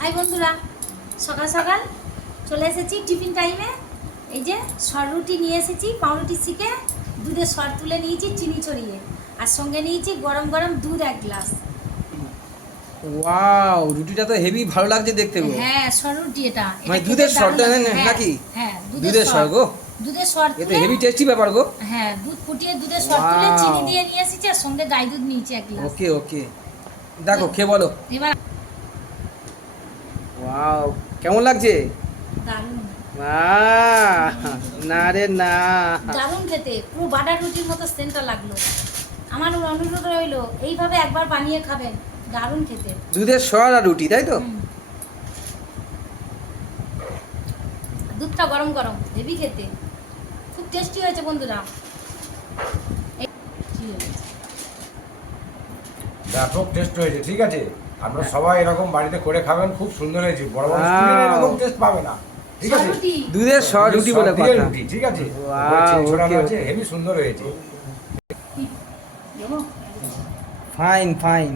High বন্ধুরা, সকাল সকাল চলে এসেছি টিফিন টাইমে। এই যে সররুটি নিয়ে এসেছি, পাউরুটি শিখে দুধের সর তুলে নিয়েছি চিনি ছড়িয়ে, আর সঙ্গে নিয়েছি গরম গরম দুধ 1 গ্লাস। ওয়াও, রুটিটা তো হেভি ভালো লাগছে দেখতে গো। হ্যাঁ, সররুটি এটা মানে দুধের সরটা নাকি? হ্যাঁ, দুধের সর গো। দুধের সর এটা তুলে হেভি টেস্টি ব্যাপার গো। হ্যাঁ, দুধ ফুটিয়ে দুধের সর তুলে Wow! চিনি দিয়ে নিয়ে এসেছি, আর সঙ্গে গাই দুধ নিয়েছি 1 গ্লাস। ওকে ওকে, দেখো খেয়ে বলো। এবার ওয়াও, কেমন লাগছে? দারুণ না রে না। দারুণ খেতে, পুরো বাটার রুটির মতো সেন্টটা লাগলো। আমার অনুরোধ রইলো এইভাবে একবার বানিয়ে খাবেন, দারুণ খেতে। দুধের সর আর রুটি, তাই তো? দুধটা গরম গরম, হেভি খেতে, খুব টেস্টি হয়েছে বন্ধুরা। ব্যাপক টেস্ট হয়েছে, ঠিক আছে। আপনারা সবাই এরকম বাড়িতে করে খাবেন, খুব সুন্দর হয়েছে। বড় বড় স্কুলে এরকম টেস্ট পাবে না, ঠিক আছে। সররুটি। দুধের সর রুটি বলে দিয়ে কথা। রুটি, ঠিক আছে। Wow, ছড়ানো okay, আছে, হেভি সুন্দর হয়েছে। দেবো? Fine fine.